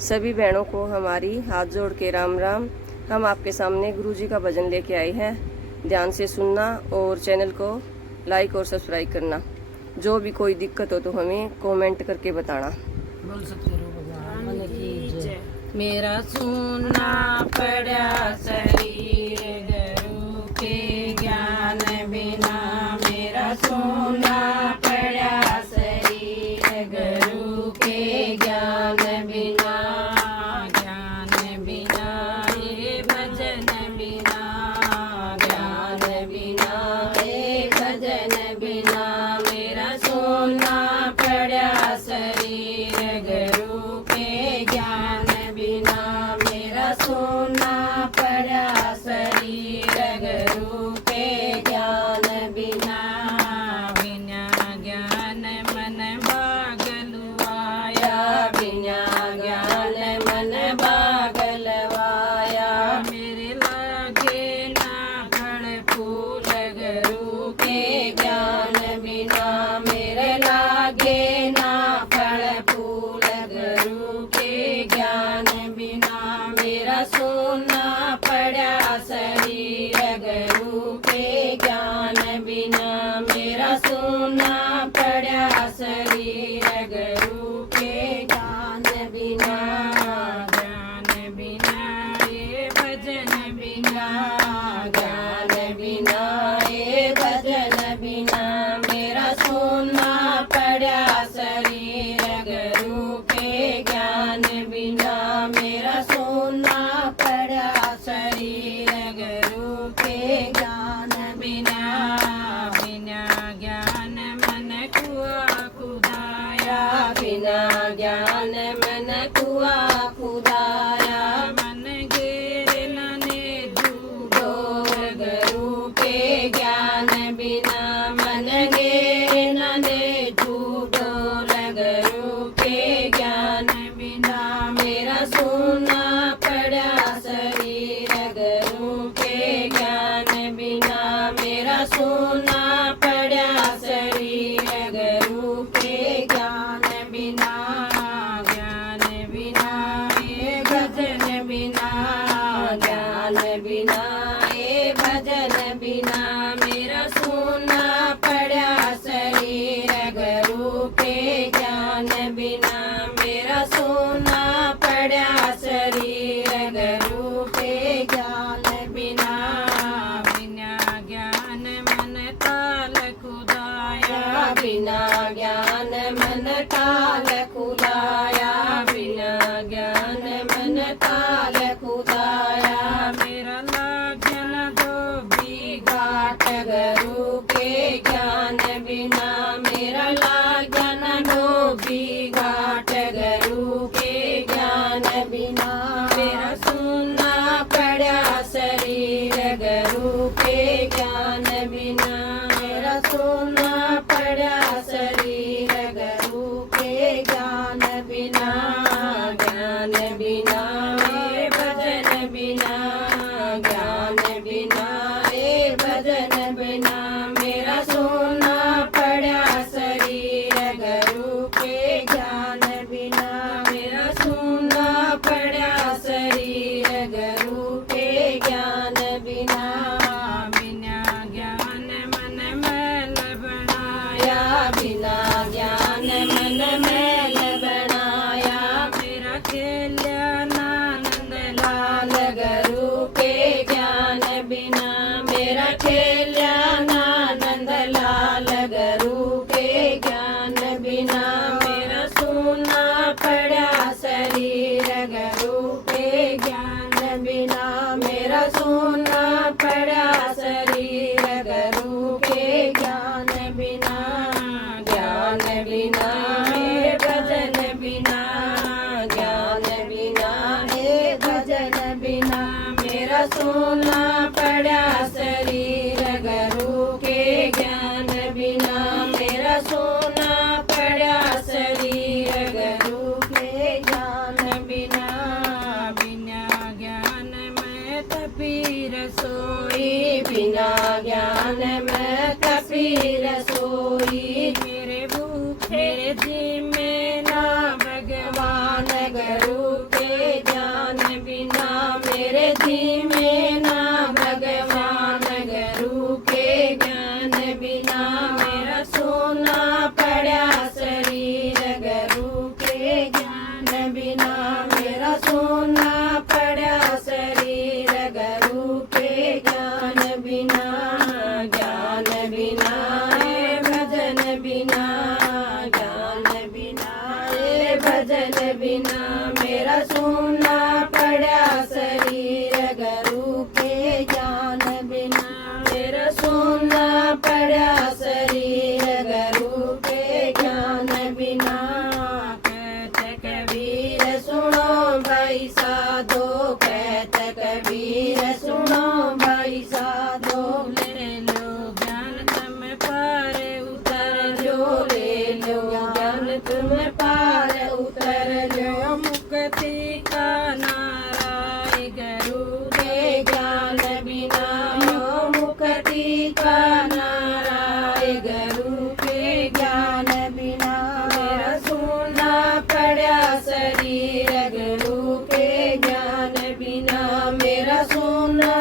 सभी बहनों को हमारी हाथ जोड़ के राम राम। हम आपके सामने गुरुजी का भजन लेके आए हैं। ध्यान से सुनना और चैनल को लाइक और सब्सक्राइब करना। जो भी कोई दिक्कत हो तो हमें कमेंट करके बताना। बोल सकते हो भगवान की जय। मेरा सुनना पड़ा शरीर गुरु के ज्ञान बिना। मेरा सुनना पड़ा शरीर गुरु के ज्ञान बिना। ज्ञान बिना ये भजन बिना। ज्ञान बिना ये भजन बिना। मेरा सुनना पड़ा शरीर गुरु के ज्ञान बिना। मेरा सुनना पड़ा शरीर गुरु के ज्ञान बिना। बिना ज्ञान मन बागलवाया। बिना ज्ञान मन बागलवाया। मेरे लागे ना फल फूल गुरु के ज्ञान बिना। मेरे लागे ना फल फूल गुरु के ज्ञान बिना। मेरा सोना पड़ा शरीर गुरु के ज्ञान बिना। मेरा सोना पड़ा शरीर गुरु के ज्ञान बिना। ज्ञान बिना ये भजन बिना। ज्ञान बिना ये भजन बिना। मेरा सोना पड़ा शरीर गुरु के ज्ञान बिना। मेरा सोना पड़ा शरीर गुरु के ज्ञान बिना। बिना ज्ञान मन कुआ खुदाया। बिना ज्ञान मन कुआ खुदाया। मन घेर नने डूबो गुरु के ज्ञान बिना। मन घेर नने डूबो गुरु के ज्ञान बिना। मेरा सोना पड़ा शरीर गुरु के ज्ञान बिना। मेरा सोना पड़ा शरीर गुरु के ज्ञान बिना। ज्ञान बिना ये भजन बिना। ज्ञान बिना ये भजन बिना। मेरा सोना पड़ा शरीर गुरु के ज्ञान बिना। मेरा सोना पड़ा शरीर गुरु के ज्ञान बिना। बिना ज्ञान मन ताल खुदाया। बिना ज्ञान मन ताल खुदाया। बिना ज्ञान मन ताल खुदाया। मेरा लागन दो बिघाट गुरु के ज्ञान बिना। मेरा लागन दो बिघाट गुरु के ज्ञान बिना। मेरा सुनना पड़ा शरीर गुरु के ज्ञान बिना। मेरा सुनना पड़ा शरीर गुरु के ज्ञान बिना। ज्ञान बिना ये भजन बिना। ज्ञान बिना ये भजन बिना। मेरा सोना पड़ा शरीर गुरु के ज्ञान बिना। मेरा सोना पड़ा शरीर गुरु के ज्ञान बिना। बिना ज्ञान मन मैल बनाया। बिना ज्ञान मन मैल बनाया। मेरा खेलिया नानंद लाल गुरु के ज्ञान बिना। मेरा खेलिया नानंद लाल गुरु के ज्ञान बिना। मेरा सोना पड़ा शरीर गुरु के ज्ञान बिना। मेरा सोना पड़ा शरीर गुरु के ज्ञान बिना। ज्ञान बिना ये भजन बिना। ज्ञान बिना ये भजन बिना। मेरा सोना पड़ा शरीर गुरु के ज्ञान बिना। मेरा सोना पड़ा शरीर गुरु के ज्ञान बिना। बिना ज्ञान मैं तपी रसोई। बिना ज्ञान मैं तपी रसोई। मेरे भूखे जी में ना भगवान गुरु बिना मेरा सुनना पड़ा शरीर गुरु के ज्ञान बिना मेरा सुनना पड़ा शरीर गुरु के ज्ञान बिना कहते कबीर सुनो भाई साधो कहते कबीर सुनो भाई साधो ले लो ज्ञान तुम पार उतर जो ले लो ज्ञान तुम पार उतर जो मुक्ति का नारा गुरु के ज्ञान बिना मुक्ति का नारा गुरु के ज्ञान बिना मेरा सुनना पड़ा शरीर गुरु के ज्ञान बिना मेरा सुनना